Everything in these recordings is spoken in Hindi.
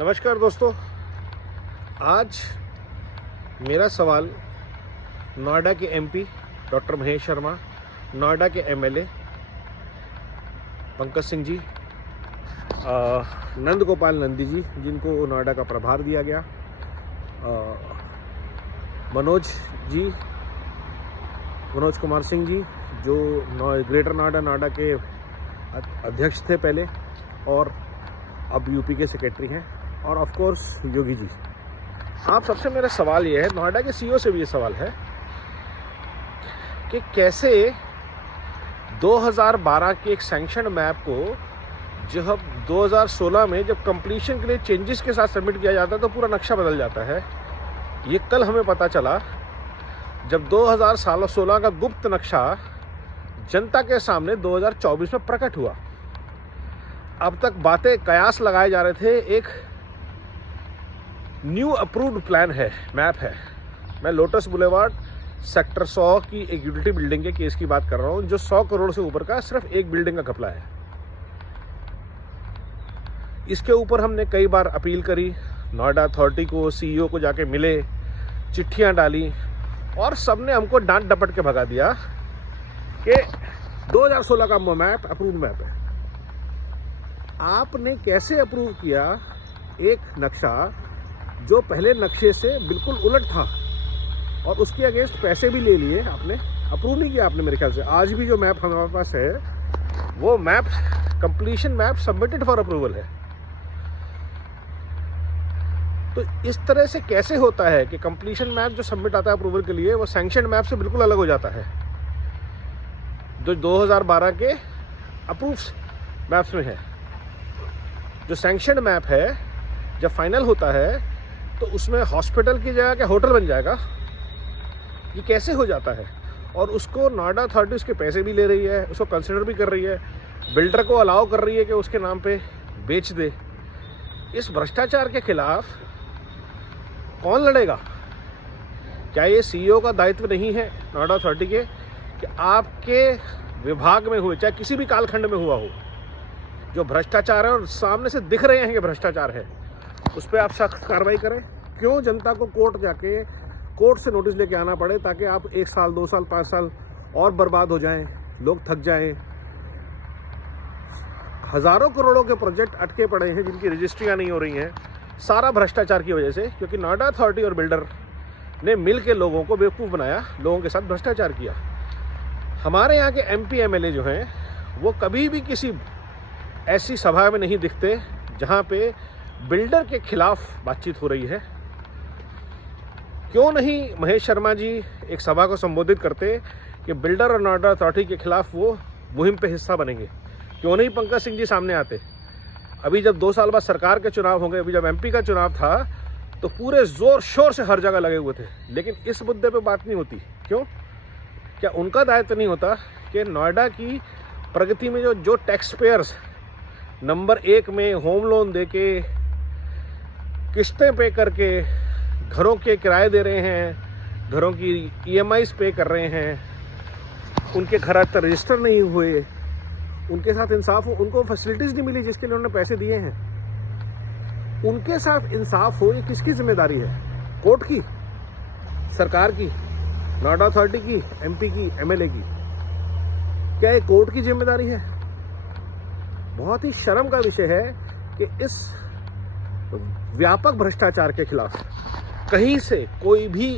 नमस्कार दोस्तों, आज मेरा सवाल नोएडा के एमपी डॉक्टर महेश शर्मा, नोएडा के एमएलए पंकज सिंह जी, नंद गोपाल नंदी जी जिनको नोएडा का प्रभार दिया गया, मनोज कुमार सिंह जी जो ग्रेटर नोएडा के अध्यक्ष थे पहले और अब यूपी के सेक्रेटरी हैं, और ऑफ कोर्स योगी जी। आप सबसे मेरा सवाल ये है, नोएडा के सीईओ से भी ये सवाल है कि कैसे 2012 के एक सैंक्शन मैप को जब 2016 में जब कंप्लीशन के लिए चेंजेस के साथ सबमिट किया जाता है तो पूरा नक्शा बदल जाता है। ये कल हमें पता चला जब 2016 का गुप्त नक्शा जनता के सामने 2024 में प्रकट हुआ। अब तक बातें कयास लगाए जा रहे थे, एक न्यू अप्रूव्ड प्लान है, मैप है। मैं लोटस बुलेवार्ड सेक्टर 100 की एक यूटिलिटी बिल्डिंग के केस की बात कर रहा हूं जो 100 करोड़ से ऊपर का सिर्फ एक बिल्डिंग का घपला है। इसके ऊपर हमने कई बार अपील करी, नोएडा अथॉरिटी को, सीईओ को जाके मिले, चिट्ठियां डाली और सबने हमको डांट डपट के भगा दिया कि 2016 का मैप अप्रूव्ड मैप है। आपने कैसे अप्रूव किया एक नक्शा जो पहले नक्शे से बिल्कुल उलट था और उसके अगेंस्ट पैसे भी ले लिए आपने, अप्रूव नहीं किया आपने मेरे ख्याल से। आज भी जो मैप हमारे पास है वो map completion map submitted for approval है। तो इस तरह से कैसे होता है कि कंप्लीशन मैप जो सबमिट आता है अप्रूवल के लिए वो सैंक्शन मैप से बिल्कुल अलग हो जाता है जो 2012 के अप्रूव मैप्स में है। जो सैंक्शन मैप है जब फाइनल होता है तो उसमें हॉस्पिटल की जगह क्या होटल बन जाएगा, ये कैसे हो जाता है? और उसको नोएडा अथॉरिटी उसके पैसे भी ले रही है, उसको कंसिडर भी कर रही है, बिल्डर को अलाउ कर रही है कि उसके नाम पे बेच दे। इस भ्रष्टाचार के खिलाफ कौन लड़ेगा? क्या ये सीईओ का दायित्व नहीं है नोएडा अथॉरिटी के कि आपके विभाग में हुए, चाहे किसी भी कालखंड में हुआ हो, जो भ्रष्टाचार है और सामने से दिख रहे हैं कि भ्रष्टाचार है, उस पर आप सख्त कार्रवाई करें। क्यों जनता को कोर्ट से नोटिस लेके आना पड़े ताकि आप 1 साल 2 साल 5 साल और बर्बाद हो जाएं, लोग थक जाएं। हजारों करोड़ों के प्रोजेक्ट अटके पड़े हैं जिनकी रजिस्ट्रियां नहीं हो रही हैं, सारा भ्रष्टाचार की वजह से, क्योंकि नोएडा अथॉरिटी और बिल्डर ने मिल के लोगों को बेवकूफ़ बनाया, लोगों के साथ भ्रष्टाचार किया। हमारे यहाँ के एमपी एमएलए जो हैं वो कभी भी किसी ऐसी सभा में नहीं दिखते जहाँ पे बिल्डर के खिलाफ बातचीत हो रही है। क्यों नहीं महेश शर्मा जी एक सभा को संबोधित करते कि बिल्डर और नोएडा अथॉरिटी के खिलाफ वो मुहिम पे हिस्सा बनेंगे? क्यों नहीं पंकज सिंह जी सामने आते? अभी जब 2 साल बाद सरकार के चुनाव होंगे, अभी जब एमपी का चुनाव था तो पूरे जोर शोर से हर जगह लगे हुए थे, लेकिन इस मुद्दे पे बात नहीं होती। क्यों? क्या उनका दायित्व नहीं होता कि नोएडा की प्रगति में जो टैक्स पेयर्स नंबर 1 में होम लोन देके, किस्तें पे करके घरों के किराए दे रहे हैं, घरों की ईएमआईज पे कर रहे हैं, उनके घर आज तक रजिस्टर नहीं हुए, उनके साथ इंसाफ हो, उनको फैसिलिटीज़ नहीं मिली जिसके लिए उन्होंने पैसे दिए हैं, उनके साथ इंसाफ हो, ये किसकी जिम्मेदारी है? कोर्ट की, सरकार की, नोएडा अथॉरिटी की, एमपी की, एमएलए की? क्या ये कोर्ट की जिम्मेदारी है? बहुत ही शर्म का विषय है कि इस व्यापक भ्रष्टाचार के खिलाफ कहीं से कोई भी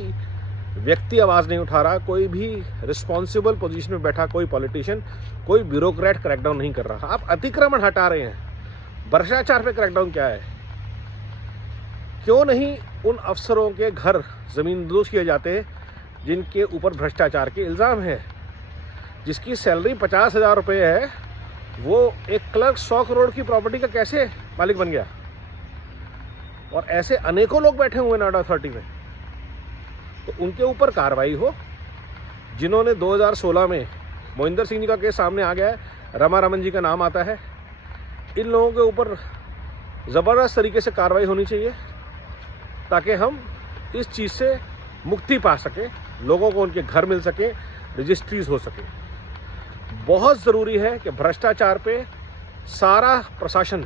व्यक्ति आवाज नहीं उठा रहा, कोई भी रिस्पॉन्सिबल पोजीशन में बैठा कोई पॉलिटिशियन, कोई ब्यूरोक्रेट क्रैकडाउन नहीं कर रहा। आप अतिक्रमण हटा रहे हैं, भ्रष्टाचार पे क्रैकडाउन क्या है? क्यों नहीं उन अफसरों के घर जमींदोज किए जाते जिनके ऊपर भ्रष्टाचार के इल्ज़ाम है? जिसकी सैलरी 50,000 रुपये है, वो एक क्लर्क 100 करोड़ की प्रॉपर्टी का कैसे मालिक बन गया? और ऐसे अनेकों लोग बैठे हुए नोएडा अथॉरिटी में, तो उनके ऊपर कार्रवाई हो। जिन्होंने 2016 में मोहिंदर सिंह जी का केस सामने आ गया है, रमा रमन जी का नाम आता है, इन लोगों के ऊपर ज़बरदस्त तरीके से कार्रवाई होनी चाहिए ताकि हम इस चीज़ से मुक्ति पा सकें, लोगों को उनके घर मिल सकें, रजिस्ट्रीज हो सके। बहुत ज़रूरी है कि भ्रष्टाचार पे सारा प्रशासन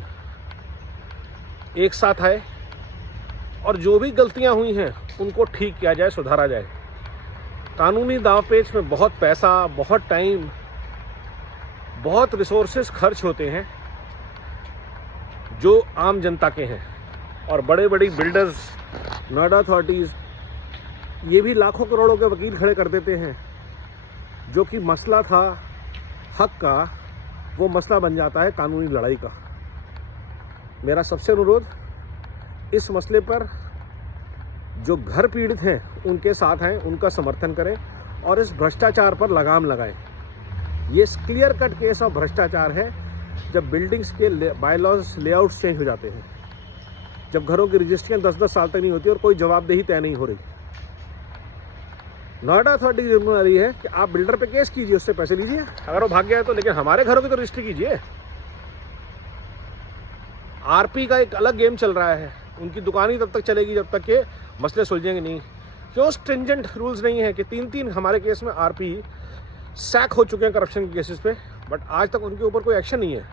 एक साथ आए और जो भी गलतियां हुई हैं उनको ठीक किया जाए, सुधारा जाए। कानूनी दांवपेच में बहुत पैसा, बहुत टाइम, बहुत रिसोर्सेज खर्च होते हैं जो आम जनता के हैं। और बड़े बड़े बिल्डर्स, नोएडा अथॉरिटीज़, ये भी लाखों करोड़ों के वकील खड़े कर देते हैं। जो कि मसला था हक का, वो मसला बन जाता है कानूनी लड़ाई का। मेरा सबसे अनुरोध, इस मसले पर जो घर पीड़ित हैं उनके साथ हैं, उनका समर्थन करें और इस भ्रष्टाचार पर लगाम लगाएं। ये क्लियर कट केस ऑफ भ्रष्टाचार है जब बिल्डिंग्स के बायलॉज, लेआउट्स चेंज हो जाते हैं, जब घरों की रजिस्ट्रियाँ 10-10 साल तक नहीं होती और कोई जवाबदेही तय नहीं हो रही। नोएडा अथॉरिटी की जिम्मेदारी है कि आप बिल्डर पे केस कीजिए, उससे पैसे लीजिए अगर वो भाग गया है तो, लेकिन हमारे घरों की तो रजिस्ट्री कीजिए। आरपी का एक अलग गेम चल रहा है, उनकी दुकान ही तब तक चलेगी जब तक के मसले सुलझेंगे नहीं। क्यों स्ट्रिंजेंट रूल्स नहीं है कि 3-3 हमारे केस में आरपी सैक हो चुके हैं करप्शन के केसेस पे, बट आज तक उनके ऊपर कोई एक्शन नहीं है।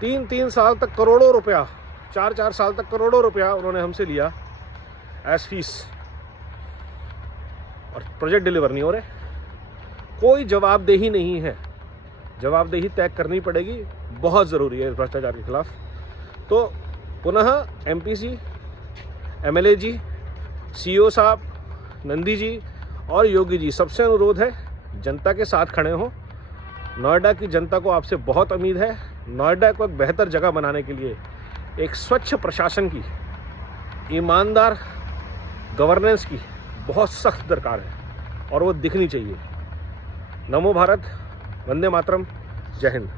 3-3 साल तक करोड़ों रुपया, 4-4 साल तक करोड़ों रुपया उन्होंने हमसे लिया एज फीस और प्रोजेक्ट डिलीवर नहीं हो रहे। कोई जवाबदेही नहीं है, जवाबदेही तय करनी पड़ेगी, बहुत ज़रूरी है इस भ्रष्टाचार के खिलाफ। तो पुनः एमपीसी, एमएलए जी, सीईओ साहब, नंदी जी और योगी जी, सबसे अनुरोध है जनता के साथ खड़े हों। नोएडा की जनता को आपसे बहुत उम्मीद है। नोएडा को एक बेहतर जगह बनाने के लिए एक स्वच्छ प्रशासन की, ईमानदार गवर्नेंस की बहुत सख्त दरकार है और वो दिखनी चाहिए। नमो भारत, वंदे मातरम, जय हिंद।